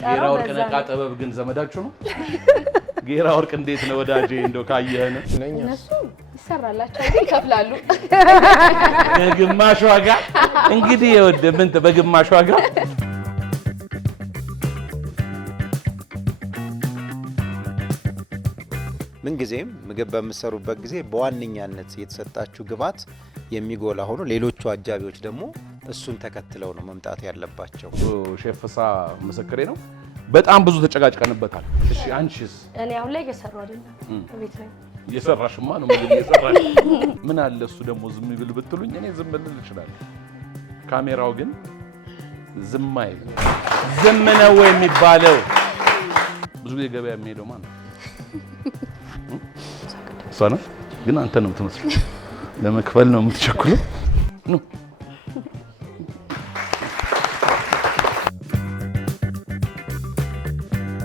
ጌራ ወርቅ ነቃ ጥበብ ግን ዘመዳችሁ ነው? ጌራ ወርቅ እንዴት ነው ወዳጄ? እንደው ካየህን እነሱ ይሰራላቸው ይከፍላሉ በግማሽ ዋጋ። እንግዲህ ምን በግማሽ ዋጋ ምን ጊዜም ምግብ በመሰሩበት ጊዜ በዋነኛነት የተሰጣችሁ ግባት የሚጎላ ሆኖ ሌሎቹ አጃቢዎች ደግሞ እሱን ተከትለው ነው መምጣት ያለባቸው። ሼፍ ፍሳ ምስክሬ ነው። በጣም ብዙ ተጨቃጭቀንበታል። እሺ አንቺስ? እኔ አሁን ላይ እየሰራሁ አይደለም፣ ቤት ነኝ። እየሰራሽማ ነው። ምን እየሰራሽ? ምን አለ እሱ ደግሞ ዝም ብል ብትሉኝ እኔ ዝም ልል እችላለሁ። ካሜራው ግን ዝም አይልም። ዝም ነው የሚባለው። ብዙ ጊዜ ገበያ የሚሄደው ማን ነው? እሷ ነው። ግን አንተ ነው የምትመስለው። ለመክፈል ነው የምትቸኩለው።